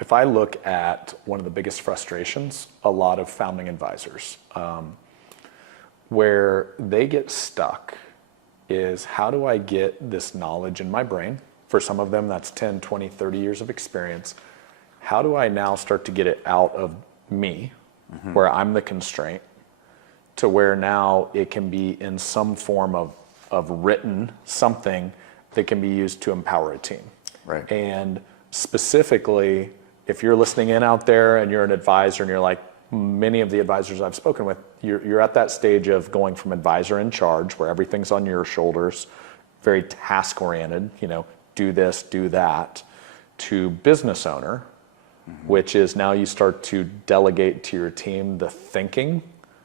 if I look at one of the biggest frustrations, a lot of founding advisors, where they get stuck is, how do I get this knowledge in my brain? For some of them, that's 10, 20, 30 years of experience. How do I now start to get it out of me, where I'm the constraint, to where now it can be in some form of written something that can be used to empower a team. Right. And specifically, if you're listening in out there and you're an advisor and you're like many of the advisors I've spoken with, you're at that stage of going from advisor in charge, where everything's on your shoulders, very task oriented, do this, do that, to business owner, which is now you start to delegate to your team the thinking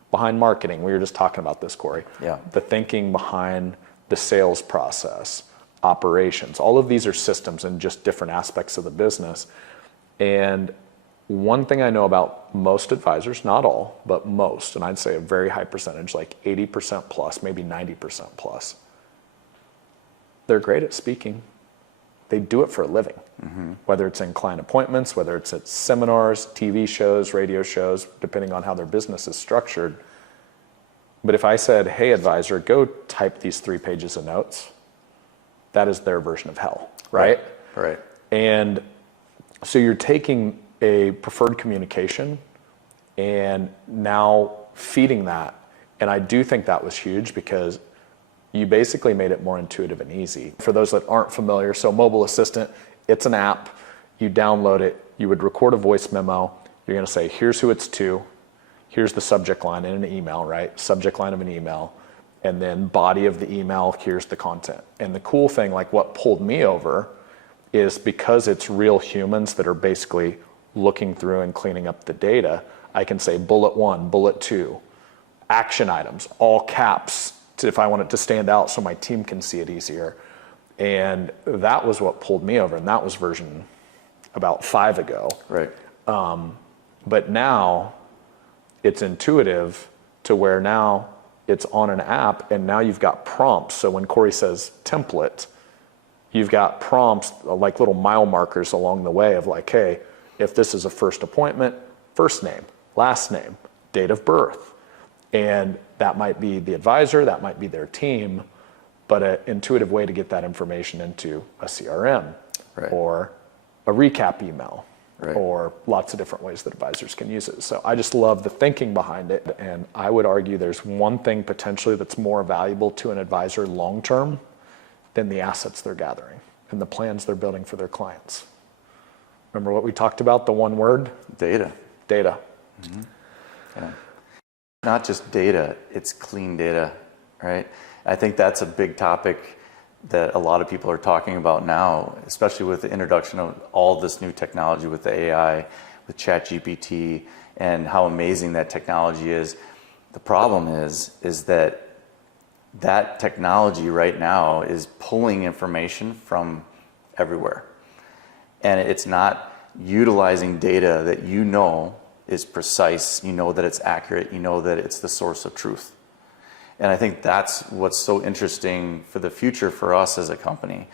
behind marketing. We were just talking about this, Corey. Yeah. The thinking behind the sales process, operations. All of these are systems and just different aspects of the business. And one thing I know about most advisors, not all, but most, and I'd say a very high percentage, like 80% plus, maybe 90% plus, they're great at speaking. They do it for a living, whether it's in client appointments, whether it's at seminars, TV shows, radio shows, depending on how their business is structured. But if I said, hey, advisor, go type these 3 pages of notes, that is their version of hell, right? Right. And so you're taking a preferred communication and now feeding that. And I do think that was huge, because you basically made it more intuitive and easy. For those that aren't familiar, so Mobile Assistant, it's an app. You download it. You would record a voice memo. You're going to say, here's who it's to. Here's the subject line in an email, right? Subject line of an email. And then body of the email, here's the content. And the cool thing, like what pulled me over, is because it's real humans that are basically looking through and cleaning up the data, I can say bullet 1, bullet 2, action items, all caps, if I want it to stand out so my team can see it easier. And that was what pulled me over, and that was version about 5 ago. Right. But now it's intuitive to where now it's on an app, and now you've got prompts. So when Corey says template, you've got prompts like little mile markers along the way of like, hey, if this is a first appointment, first name, last name, date of birth. And that might be the advisor, that might be their team, but an intuitive way to get that information into a CRM, or a recap email, or lots of different ways that advisors can use it. So I just love the thinking behind it. And I would argue there's one thing potentially that's more valuable to an advisor long-term than the assets they're gathering and the plans they're building for their clients. Remember what we talked about, the one word? Data. Data. Yeah. Not just data, it's clean data, right? I think that's a big topic that a lot of people are talking about now, especially with the introduction of all this new technology with the AI, with ChatGPT, and how amazing that technology is. The problem is that technology right now is pulling information from everywhere. And it's not utilizing data that you know is precise, you know that it's accurate, you know that it's the source of truth. And I think that's what's so interesting for the future for us as a company,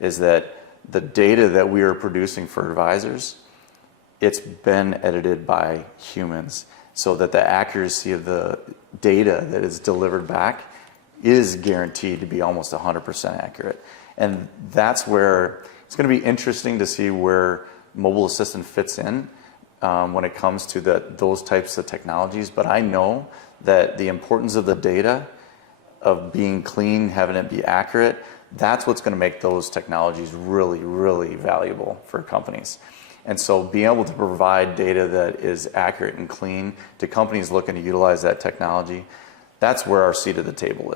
is that the data that we are producing for advisors, it's been edited by humans, so that the accuracy of the data that is delivered back is guaranteed to be almost 100% accurate. And that's where it's going to be interesting to see where Mobile Assistant fits in when it comes to those types of technologies. But I know that the importance of the data, of being clean, having it be accurate, that's what's going to make those technologies really, really valuable for companies. And so being able to provide data that is accurate and clean to companies looking to utilize that technology, that's where our seat at the table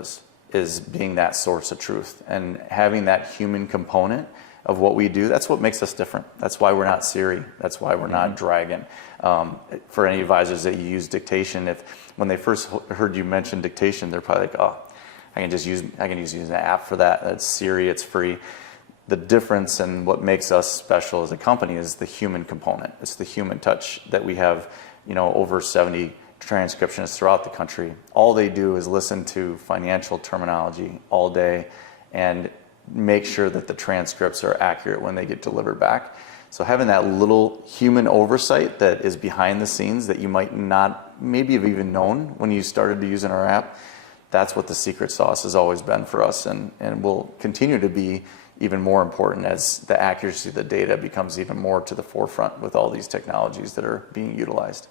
is being that source of truth. And having that human component of what we do, that's what makes us different. That's why we're not Siri. That's why we're not Dragon. For any advisors that you use dictation, when they first heard you mention dictation, they're probably like, oh, I can just use an app for that. That's Siri, it's free. The difference and what makes us special as a company is the human component. It's the human touch that we have, over 70 transcriptionists throughout the country. All they do is listen to financial terminology all day and make sure that the transcripts are accurate when they get delivered back. So having that little human oversight that is behind the scenes that you might not maybe have even known when you started to using our app, that's what the secret sauce has always been for us, and will continue to be even more important as the accuracy of the data becomes even more to the forefront with all these technologies that are being utilized.